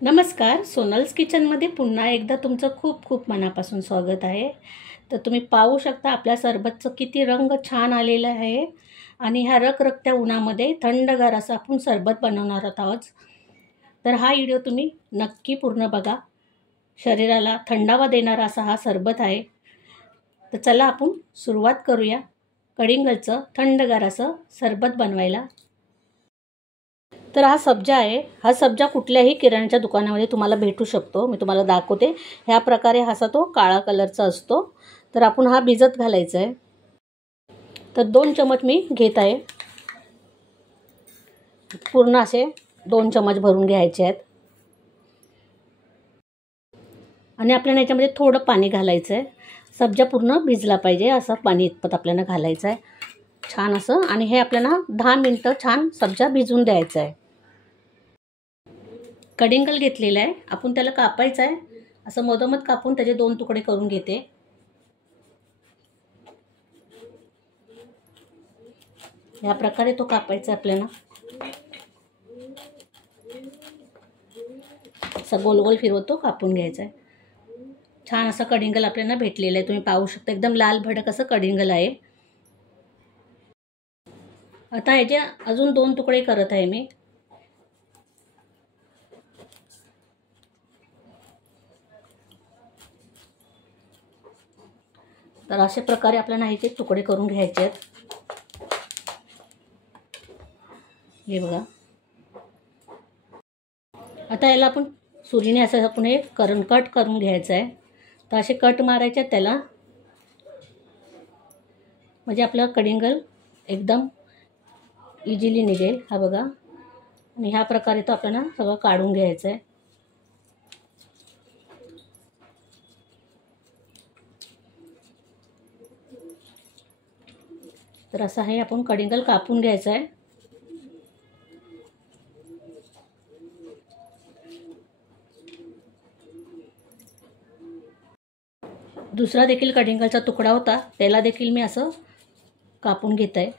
नमस्कार, सोनल्स किचनमध्ये पुन्हा एकदा तुमचं खूप खूप मनापासून स्वागत आहे. तर तुम्ही पाहू शकता आपल्या सरबतचं किती रंग छान आलेला आहे आणि ह्या रखरखत्या उन्हामध्ये थंडगार असं आपण सरबत बनवणार आहोत. तर हा व्हिडिओ तुम्ही नक्की पूर्ण बघा. शरीराला थंडावा देणारा असा हा सरबत आहे. तर चला आपण सुरुवात करूया कलिंगडचं थंडगार असं सरबत बनवायला. तर हा सब्जा आहे. हा सब्जा कुठल्याही किराण्याच्या दुकानामध्ये तुम्हाला भेटू शकतो. मी तुम्हाला दाखवते. ह्या प्रकारे असा तो काळा कलरचा असतो. तर आपण हा भिजत घालायचा आहे. तर 2 चमच मी घेत आहे. पूर्ण असे 2 चमच भरून घ्यायचे आहेत. आणि आपल्याला याच्यामध्ये थोडं पाणी घालायचं आहे. सब्जा पूर्ण भिजला पाहिजे असं पाणी इतपत आपल्याला घालायचं आहे. छान असं आणि हे आपल्याला 10 मिनिटं छान सब्जा भिजून द्यायचा आहे. कलिंगड घेतलेला आहे. आपण त्याला कापायचं आहे. असं मधोमध कापून त्याचे 2 तुकडे करून घेते. या प्रकारे तो कापायचा आपल्याला. असं गोल गोल फिरवतो कापून घ्यायचा आहे. छान असं कलिंगड आपल्याला भेटलेलं आहे. तुम्ही पाहू शकता एकदम लाल भडक असं कलिंगड आहे. आता ह्याचे अजून 2 तुकडे करत आहे मी. तर अशा प्रकारे आपल्याला ह्याचे तुकडे करून घ्यायचे आहेत. हे बघा. आता याला आपण सुरीने असं आपण हे कट करून घ्यायचं आहे. तर असे कट मारायचे आहेत त्याला, म्हणजे आपलं कलिंगड एकदम इझिली निघेल. हा बघा. आणि ह्या प्रकारे तो आपल्याला सगळं काढून घ्यायचं आहे. तर असं हे आपण कलिंगड कापून घ्यायचं आहे. दुसरा देखील कलिंगडचा तुकडा होता, त्याला देखील मी असं कापून घेत आहे.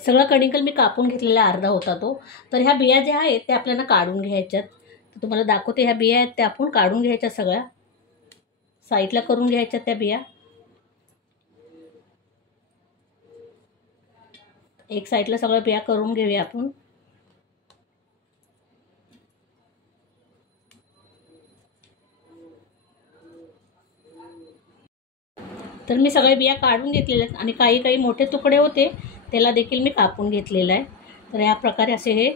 सगळं कलिंगड मी कापून घेतलेला अर्धा होता तो. तर ह्या बिया ज्या आहेत त्या आपल्याला काढून घ्यायच्यात. तर तुम्हाला दाखवते. ह्या बिया आहेत त्या आपण काढून घ्यायच्या, सगळ्या साईडला करून घ्यायच्या त्या बिया. एक साईडला सगळ्या बिया करून घेऊया आपण. तर मी सगळ्या बिया काढून घेतलेल्या आहेत आणि काही काही मोठे तुकडे होते त्याला देखील मी कापून घेतलेलं आहे. तर या प्रकारे असे हे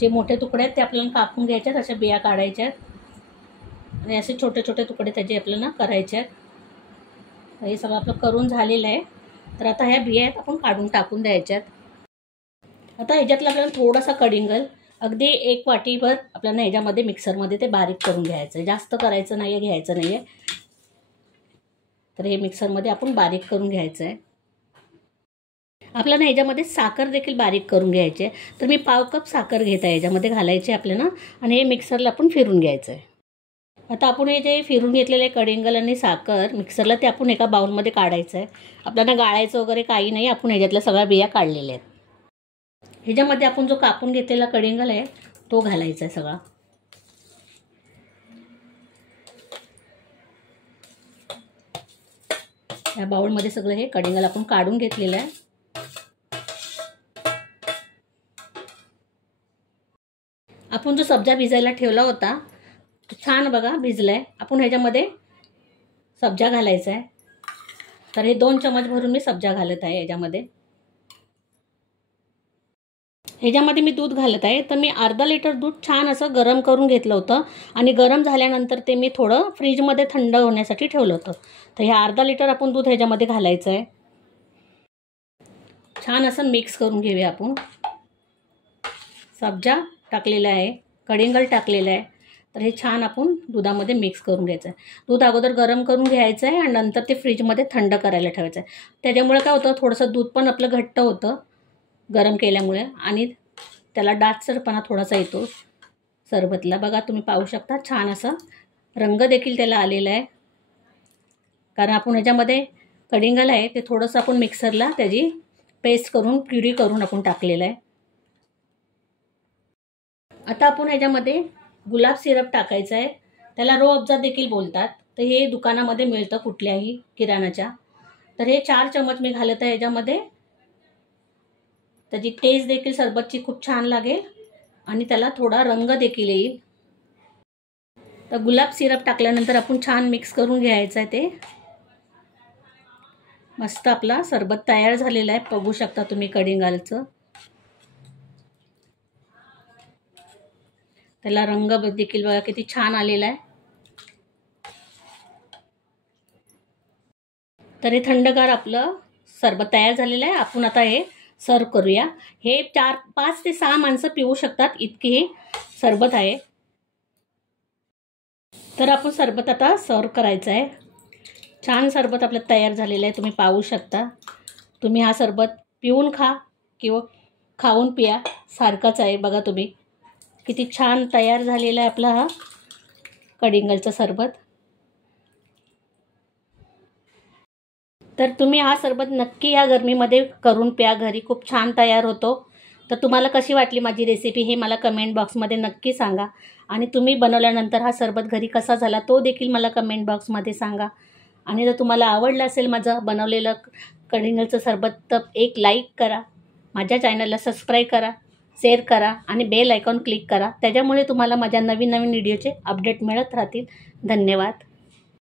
जे मोठे तुकडे आहेत ते आपल्याला कापून घ्यायचे आहेत. अशा बिया काढायच्या आहेत आणि असे छोटे छोटे तुकडे त्याचे आपल्याला करायचे आहेत. तर हे सगळं आपलं करून झालेलं आहे. तर आता ह्या बिया आहेत आपण काढून टाकून द्यायच्यात. आता ह्याच्यातलं आपल्याला थोडासा कलिंगड अगदी 1 वाटीभर आपल्याला ह्याच्यामध्ये मिक्सरमध्ये ते बारीक करून घ्यायचं आहे. जास्त करायचं नाही आहे, घ्यायचं नाही आहे. तर हे मिक्सरमध्ये आपण बारीक करून घ्यायचं आहे. आपल्याला ह्याच्यामध्ये साखर देखील बारीक करून घ्यायची आहे. तर मी 1/2 कप साखर घेत आहे, ह्याच्यामध्ये घालायची आपल्याला आणि हे मिक्सरला आपण फिरून घ्यायचं आहे. आता आपण हे जे फिरून घेतलेले कलिंगड आणि साखर मिक्सरला ते आपण एका बाउलमध्ये काढायचं आहे. आपल्याला गाळायचं वगैरे काही नाही. आपण ह्याच्यातल्या सगळ्या बिया काढलेल्या आहेत. ह्याच्यामध्ये आपण जो कापून घेतलेला कलिंगड आहे तो घालायचा आहे सगळा. या बाउलमध्ये सगळं हे कलिंगड आपण काढून घेतलेलं आहे. आपण जो सब्जा भिजायला ठेवला होता तो छान बघा भिजलाय. आपण ह्याच्यामध्ये सब्जा घालायचा आहे. तर हे 2 चमच भरून मी सब्जा घालत आहे ह्याच्यामध्ये. ह्याच्यामध्ये मी दूध घालत आहे. तर मी अर्धा लिटर दूध छान असं गरम करून घेतलं होतं आणि गरम झाल्यानंतर ते मी थोडं फ्रीजमध्ये थंड होण्यासाठी ठेवलं होतं. तर हे अर्धा लिटर आपण दूध ह्याच्यामध्ये घालायचं आहे. छान असं मिक्स करून घेऊया आपण. सब्जा टाकलेला आहे, कलिंगड टाकलेलं आहे. तर हे छान आपण दुधामध्ये मिक्स करून घ्यायचं आहे. दूध अगोदर गरम करून घ्यायचं आहे आणि नंतर ते फ्रीजमध्ये थंड करायला ठेवायचं आहे. त्याच्यामुळे काय होतं, थोडंसं दूध पण आपलं घट्ट होतं गरम केल्यामुळे आणि त्याला दाटसरपणा थोडासा येतो. सरबतला. बघा तुम्ही पाहू शकता छान असा रंग देखील त्याला आलेला आहे, कारण आपण ह्याच्यामध्ये कढिंगल आहे ते थोडंसं आपण मिक्सरला त्याची पेस्ट करून प्युरी करून आपण टाकलेलं आहे. आता आपण ह्याच्यामध्ये गुलाब सिरप टाकायचा आहे, त्याला रो अफजा देखील बोलतात. तर हे दुकानामध्ये मिळतं कुठल्याही किराणाच्या. तर हे 4 चमच मी घालत आहे ह्याच्यामध्ये. त्याची टेस्ट देखील सरबतची खूप छान लागेल आणि त्याला थोडा रंग देखील येईल. तर गुलाब सिरप टाकल्यानंतर आपण छान मिक्स करून घ्यायचं आहे. ते मस्त आपला सरबत तयार झालेला आहे, बघू शकता तुम्ही कढिंगलचं. त्याला रंग देखील बघा किती छान आलेला आहे. तर हे थंडगार आपलं सरबत तयार झालेलं आहे. आपण आता हे सर्व करूया. हे 5 ते 6 माणसं पिऊ शकतात इतके हे सरबत आहे. तर आपण सरबत आता सर्व करायचं आहे. छान सरबत आपलं तयार झालेलं आहे, तुम्ही पाहू शकता. तुम्ही हा सरबत पिऊन खा किंवा खाऊन पिया, सारखाच आहे. बघा तुम्ही किती छान तयार झालेला आहे आपला हा कढिंगलचा सरबत. तर तुम्ही हा सरबत नक्की या गरमीमध्ये करून प्या घरी, खूप छान तयार होतो. तर तुम्हाला कशी वाटली माझी रेसिपी हे मला कमेंट बॉक्समध्ये नक्की सांगा. आणि तुम्ही बनवल्यानंतर हा सरबत घरी कसा झाला तो देखील मला कमेंट बॉक्समध्ये सांगा. आणि जर तुम्हाला आवडलं असेल माझं बनवलेलं कढिंगलचं सरबत तर एक लाईक करा, माझ्या चॅनलला सबस्क्राईब करा, शेअर करा आणि बेल आयकॉन क्लिक करा. त्याच्यामुळे तुम्हाला माझ्या नवीन नवीन व्हिडिओचे अपडेट मिळत राहतील. धन्यवाद.